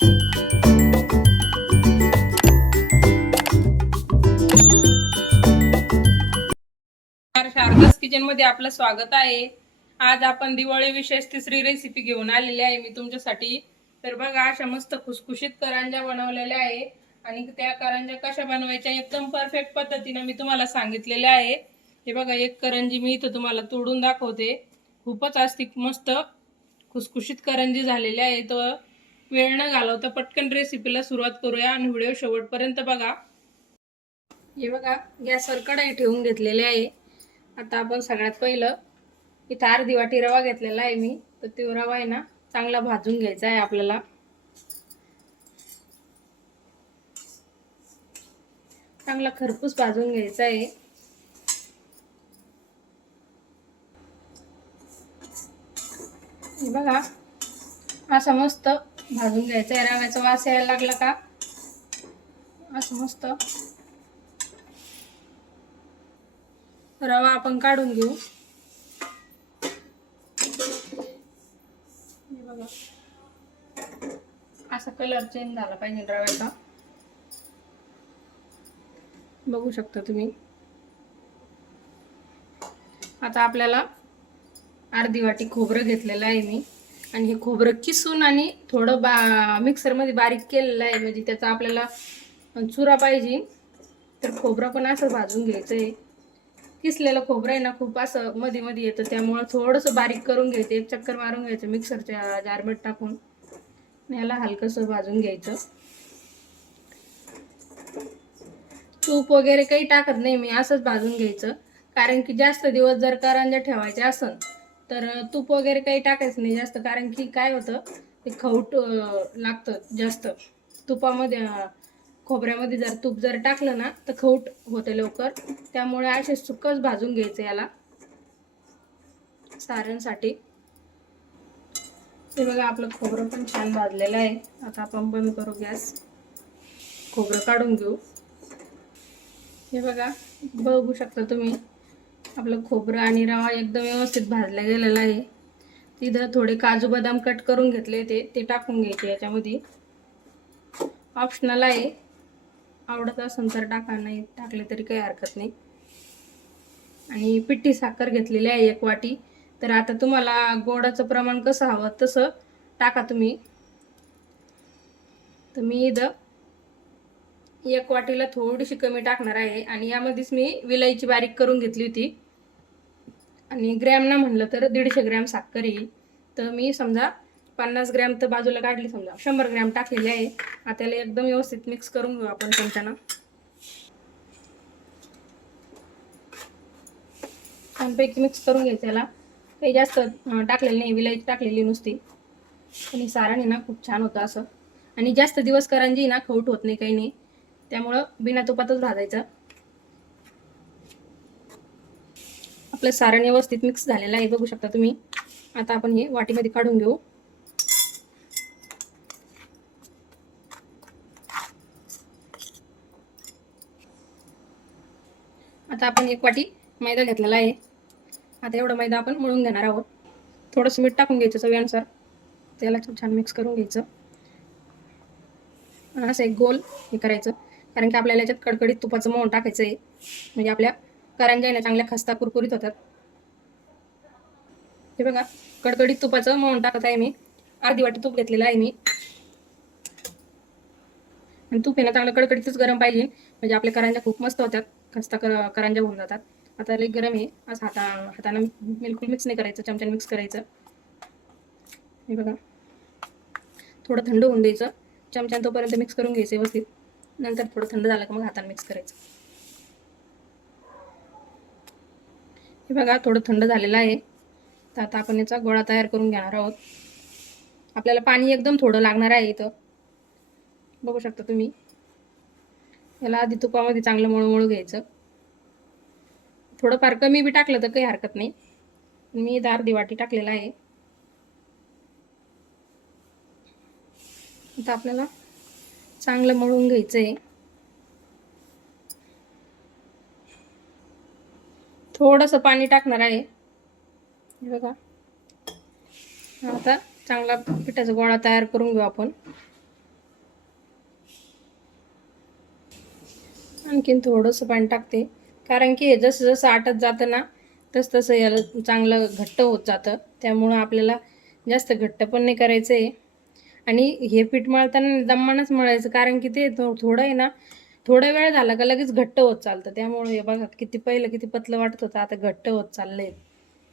शारदास kitchen मध्ये आपलं स्वागत आहे। आज आपण दिवाळी विशेष तिसरी रेसिपी घेऊन आलेली आहे मी तुमच्यासाठी। तर बघा, अशा मस्त खुसखुशीत करंज्या बनवलेल्या आहे आणि त्या करंज्या कशा बनवायच्या एकदम परफेक्ट पद्धतीने मी तुम्हाला सांगितलेले आहे। हे बघा, एक करंजी मी इथं तुम्हाला तोडून दाखवते। खूपच असती मस्त खुसखुशीत करंजी झालेली आहे। तर वेळ न घालवता पटकन रेसिपीला सुरुवात करूया आणि व्हिडिओ शेवटपर्यंत बघा। हे बघा, गॅसवर कढई ठेवून घेतलेली आहे। आता आपण सगळ्यात पहिलं इथं अर्धी वाटी रवा घेतलेला आहे मी। तर तो रवा आहे ना चांगला भाजून घ्यायचा आहे आपल्याला। चांगला खरपूस भाजून घ्यायचा आहे। बघा, असं मस्त भाजून घ्यायचं आहे। रव्याचा वास यायला लागला का असं मस्त रवा आपण काढून घेऊ। बघा, असा कलर चेंज झाला पाहिजे रव्याचा, बघू शकता तुम्ही। आता आपल्याला अर्धी वाटी खोबरं घेतलेलं आहे मी आणि हे खोबरं किसून आणि थोडं मिक्सर मध्ये बारीक केलेलं आहे, म्हणजे त्याचा आपल्याला चुरा पाहिजे। तर खोबरं पण असं भाजून घ्यायचंय। किसलेलं खोबरं आहे ना खूप असं मध्ये मध्ये येतं, त्यामुळे थोडंसं बारीक करून घ्यायचं। एक चक्कर मारून घ्यायचं मिक्सरच्या जारमध्ये टाकून, याला हलकसं भाजून घ्यायचं। तूप वगैरे काही टाकत नाही मी, असंच भाजून घ्यायचं। कारण की जास्त दिवस जर करंज्या ठेवायच्या असेल तर तूप वगैरे काही टाकायचं नाही जास्त, कारण की काय होतं ते खवट लागतं जास्त तुपामध्ये। खोबऱ्यामध्ये जर तूप जर टाकलं ना तर खवट होते लवकर, त्यामुळे असे सुक्कच भाजून घ्यायचं याला सारणसाठी। हे बघा, आपलं खोबरं पण छान भाजलेलं आहे। आता आपण बंद करू गॅस, खोबरं काढून घेऊ। हे बघा, बघू शकता तुम्ही आपलं खोबरं आणि रवा एकदम व्यवस्थित भाजला गेलेला आहे। तिथं थोडे काजू बदाम कट करून घेतले ते टाकून घ्यायचे याच्यामध्ये। ऑप्शनल आहे, आवडत असेल तर टाका, नाही टाकले तरी काही हरकत नाही। आणि पिठी साखर घेतलेली आहे 1 वाटी। तर आता तुम्हाला गोडाचं प्रमाण कसं हवं तसं टाका तुम्ही। तर मी इथं 1 वाटीला थोडीशी कमी टाकणार आहे आणि यामध्येच मी विलायची बारीक करून घेतली होती। आणि ग्रॅम ना म्हणलं तर 150 ग्रॅम साखर येईल। तर मी समजा 50 ग्रॅम तर बाजूला काढली, समजा 100 ग्रॅम टाकलेली आहे। आता त्याला एकदम व्यवस्थित मिक्स करून घेऊ आपण चमच्यानं। छानपैकी मिक्स करून घ्यायचं याला। काही जास्त टाकलेलं नाही, विलायची टाकलेली नुसती। आणि सारण आहे ना खूप छान होतं असं, आणि जास्त दिवस करंजी ना खवट होत नाही, काही नाही। त्यामुळं बिना तुपातच भाजायचं। आपलं सारण व्यवस्थित मिक्स झालेलं आहे, बघू शकता तुम्ही। आता आपण हे वाटीमध्ये काढून घेऊ। आता आपण 1 वाटी मैदा घेतलेला आहे। आता एवढा मैदा आपण मळून घेणार आहोत। थोडंसं मीठ टाकून घ्यायचं चवीनुसार, त्याला छान मिक्स करून घ्यायचं। असं एक गोल हे करायचं, कारण की आपल्याला याच्यात कडकडीत तुपाचं मोहन टाकायचं आहे, म्हणजे आपल्या करंज्या चांगल्या खस्ता कुरकुरीत होतात। हे बघा, कडकडीत तुपाचं मोहन टाकत आहे मी। अर्धी वाटी तूप घेतलेलं आहे मी, आणि तूप आहे ना चांगलं कडकडीतच गरम पाहिजे, म्हणजे आपल्या करंज्या खूप मस्त होतात, खस्ता करंज्या होऊन जातात। आता लई गरम आहे, असं हातानं बिलकुल मिक्स नाही करायचं, चमच्याने मिक्स करायचं। हे बघा, थोडं थंड होऊन द्यायचं, चमच्याने तोपर्यंत मिक्स करून घ्यायचं व्यवस्थित। नंतर थोडं थंड झालं का मग हाताने मिक्स करायचं। हे बघा, थोडं थंड झालेलं आहे। तर आता आपण याचा गोळा तयार करून घेणार आहोत। आपल्याला पाणी एकदम थोडं लागणार आहे इथं, बघू शकता तुम्ही। याला आधी तुपामध्ये चांगलं मळू घ्यायचं। थोडंफार कमी बी टाकलं तर काही हरकत नाही, मी अर्धी वाटी टाकलेला आहे। आता आपल्याला चांगलं मळून घ्यायचं आहे। थोडंसं पाणी टाकणार आहे, हे बघा। आता चांगला पिठाचा गोळा तयार करून घेऊ आपण। आणखीन थोडंसं पाणी टाकते, कारण की हे जसं जसं आटत जातं ना तसं तसं याला चांगलं घट्ट होत जातं. त्यामुळं आपल्याला जास्त घट्ट पण नाही करायचं आहे. आणि हे पीठ मळताना दमानच मळायचं, कारण की ते थोडं आहे ना, थोडा वेळ झाला का लगेच घट्ट होत चालतं. त्यामुळे हे बघा किती पहिलं किती पतलं वाटत होतं, आता घट्ट होत चाललंय.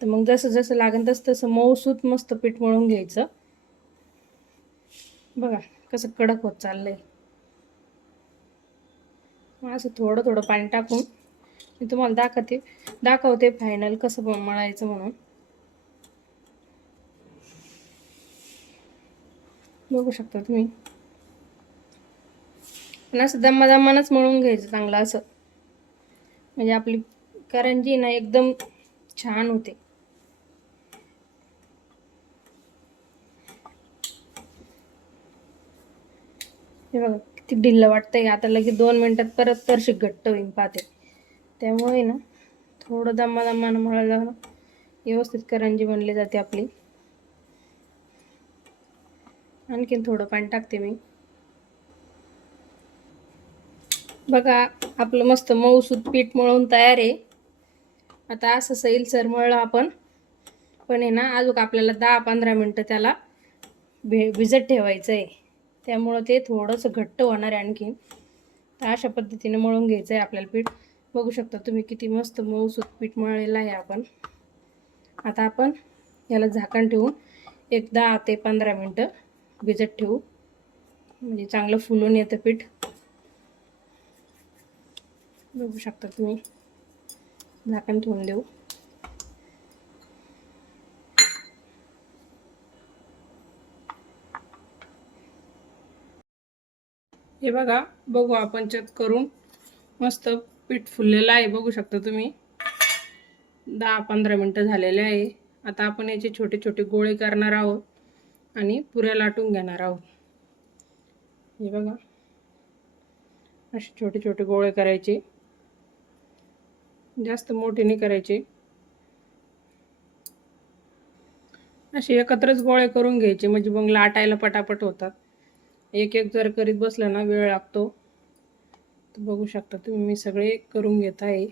तर मग जसं जसं लागेल तसं तसं मऊसूत मस्त पीठ मळून घ्यायचं. बघा कसं कडक होत चाललंय. असं थोडं थोडं पाणी टाकून मी तुम्हाला दाखवते फायनल कसं मळायचं म्हणून. बघू शकता तुम्ही. पण असं दमादमानच मळून घ्यायचं चांगलं असं, म्हणजे आपली करंजी ना एकदम छान होते. हे बघा किती ढिल्लं वाटतंय. आता लगेच 2 मिनिटात परत तर घट्ट होईल पाहते. त्यामुळे ना थोडं दमादमानं मळलं ना व्यवस्थित करंजी बनली जाते आपली. आणखीन थोडं पाणी टाकते मी. बघा आपलं मस्त मऊसूत पीठ मळून तयार आहे. आता असं सैलसर मळलं आपण, पण आहे ना अजून आपल्याला 10-15 मिनटं त्याला भिजत ठेवायचं आहे. त्यामुळं ते थोडंसं घट्ट होणार आहे आणखीन. तर अशा पद्धतीने मळून घ्यायचं आहे आपल्याला पीठ. बघू शकता तुम्ही किती मस्त मऊसूत पीठ मळलेलं आहे आपण. आता आपण याला झाकण ठेवून एक 10 ते 15 मिनटं भिजत ठेवू, म्हणजे चांगलं फुलून येतं पीठ. बघू शकता तुम्ही. झाकण ठेवून देऊ. हे बघा, बघू आपण चेक करून. मस्त पीठ फुललेलं आहे, बघू शकता तुम्ही. 10-15 मिनटं झालेले आहे. आता आपण याचे छोटे छोटे गोळे करणार आहोत आणि पुऱ्या लाटून घेणार आहोत. हे बघा असे छोटे छोटे गोळे करायचे, जास्त मोठे नाही करायचे. असे एकत्रच गोळे करून घ्यायचे, म्हणजे मग लाटायला पटापट होतात. एक एक जर करीत बसलं ना वेळ लागतो. तर बघू शकता तुम्ही मी सगळे करून घेत आहे.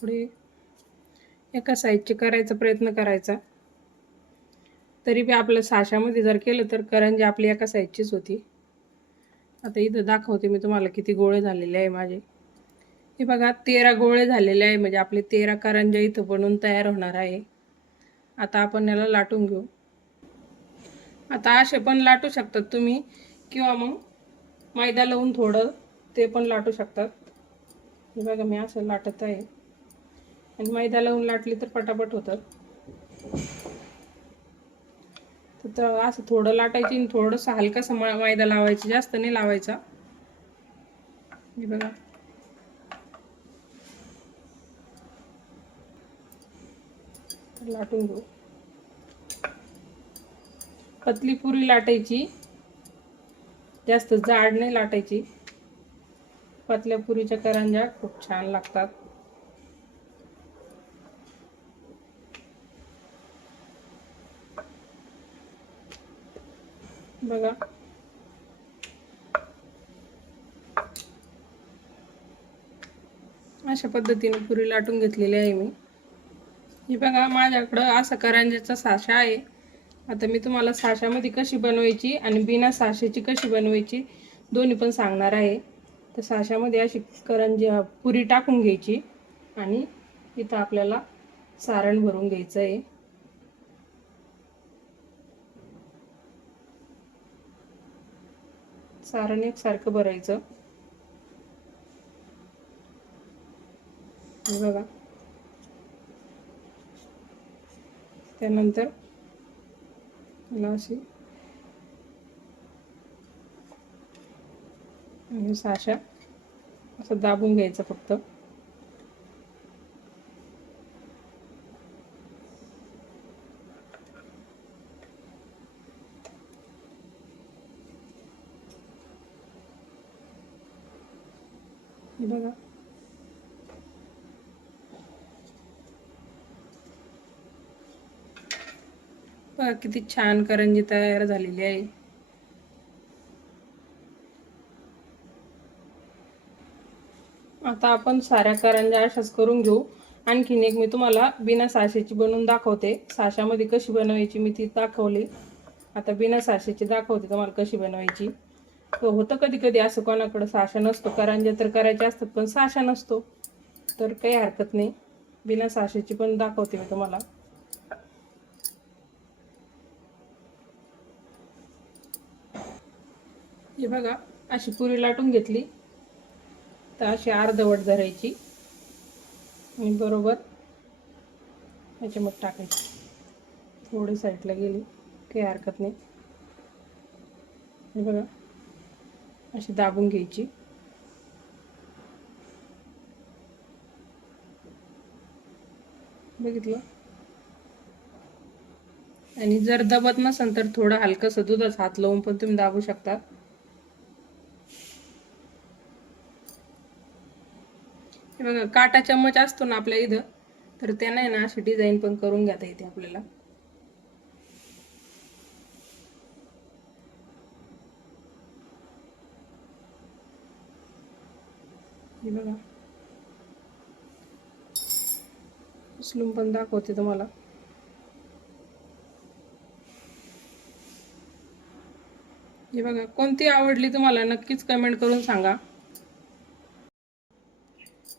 थोडे एका साईजचे करायचा प्रयत्न करायचा. तरी बी आपलं साशामध्ये जर केलं तर करंजी आपली एका साईजचीच होती. आता इथं दाखवते मी तुम्हाला किती गोळे झालेले आहे माझे. हे बघा 13 गोळे झालेले आहे, म्हणजे आपले 13 करंज्या इथं बनवून तयार होणार आहे. आता आपण याला लाटून घेऊ. आता असे पण लाटू शकतात तुम्ही, किंवा मग मैदा लावून थोडं ते पण लाटू शकतात. हे बघा मी असं लाटत आहे, आणि मैदा लावून लाटली तर पटापट होतं. तर असं थोडं लाटायची आणि थोडंसं हलकासा मैदा लावायचं, जास्त नाही लावायचा. हे बघा लाटून घेऊ. पतली पुरी लाटायची, जास्त जाड नाही लाटायची. पतल्या पुरीच्या करंज्या खूप छान लागतात. बघा अशा पद्धतीने पुरी लाटून घेतलेली आहे मी. हे बघा माझ्याकडं असा करंज्याचा साचा आहे. आता मी तुम्हाला साच्यामध्ये कशी बनवायची आणि बिना साच्याची कशी बनवायची दोन्ही पण सांगणार आहे. तर साच्यामध्ये अशी करंजी पुरी टाकून घ्यायची, आणि इथं आपल्याला सारण भरून घ्यायचं आहे. सारण एकसारखं भरायचं. हे बघा त्यानंतर अशी आणि साशा असं दाबून घ्यायचं फक्त. हे बघा बघा किती छान करंजी तयार झालेली आहे. आता आपण साऱ्या करंज्या अशाच करून घेऊ। आणखीन एक मी तुम्हाला बिना साशेची बनवून दाखवते। साशामध्ये कशी बनवायची मी ती दाखवली, आता बिना साशेची दाखवते तुम्हाला कशी बनवायची। तो होतं कधी कधी असं कोणाकडे साशा नसतो, करंज्या तर करायच्या असतात पण साशा नसतो, तर काही हरकत नाही, बिना साशेची पण दाखवते मी तुम्हाला। हे बघा, अशी पुरी लाटून घेतली तर अशी अर्धवट धरायची आणि बरोबर याच्यामध्ये टाकायची। थोडी साईडला गेली काही हरकत नाही। हे बघा, अशी दाबून घ्यायची। बघितलं? आणि जर दबत नसेल तर थोडं हलकंसं दुधाचा हात लावून पण तुम्ही दाबू शकता। हे बघा, काटा चम्मच असतो ना आपल्या इथं, तर त्याने आहे ना अशी डिझाईन पण करून घेता येते आपल्याला। हे बघा, उचलून पण दाखवते तुम्हाला। हे बघा, कोणती आवडली तुम्हाला नक्कीच कमेंट करून सांगा।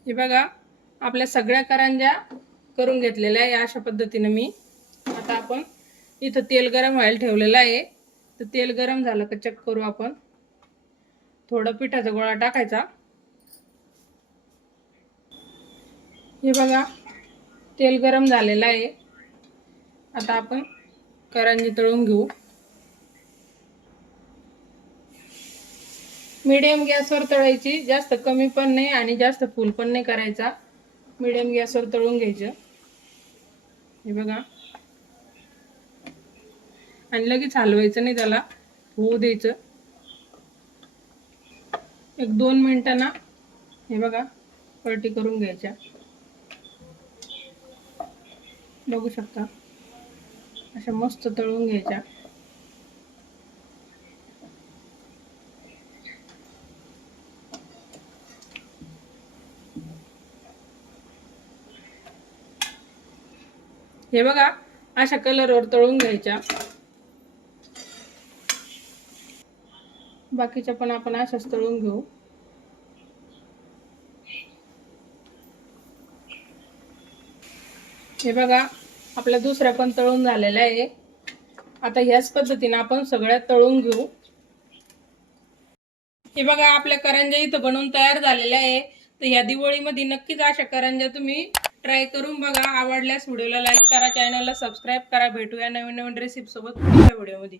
हे बघा, आपल्या सगळ्या करंज्या करून घेतलेल्या आहे अशा पद्धतीने मी। आता आपण इथं तेल गरम व्हायला ठेवलेलं आहे, तर तेल गरम झालं का चेक करू आपण। थोडा पिठाचा गोळा टाकायचा। हे बघा, तेल गरम झालेलं आहे, आता आपण करंजी तळून घेऊ। मीडियम गॅसवर तळायची, जास्त कमी पण नाही आणि जास्त फुल पण नाही करायचा, मीडियम गॅसवर तळून घ्यायचं। हे बघा, आणि लगेच हलवायचं नाही, त्याला होऊ द्यायचं। एक 2 मिनिटांना हे बघा पलटी करून घ्यायच्या। बघू शकता, अशा मस्त तळून घ्यायच्या। हे बघा, अशा कलरवर तळून घ्यायच्या। बाकीच्या पण आपण अशाच तळून घेऊ। हे बघा, आपल्या दुसऱ्या पण तळून झालेल्या आहे। आता ह्याच पद्धतीने आपण सगळ्या तळून घेऊ। हे बघा, आपल्या करंज्या इथं बनवून तयार झालेल्या आहे। तर ह्या दिवाळीमध्ये नक्कीच अशा करंज्या तुम्ही ट्राय करून बघा। आवडल्यास व्हिडिओला लाईक करा, चॅनलला सबस्क्राईब करा। भेटूया नवीन नवीन रेसिपी सोबत पुढच्या व्हिडिओमध्ये।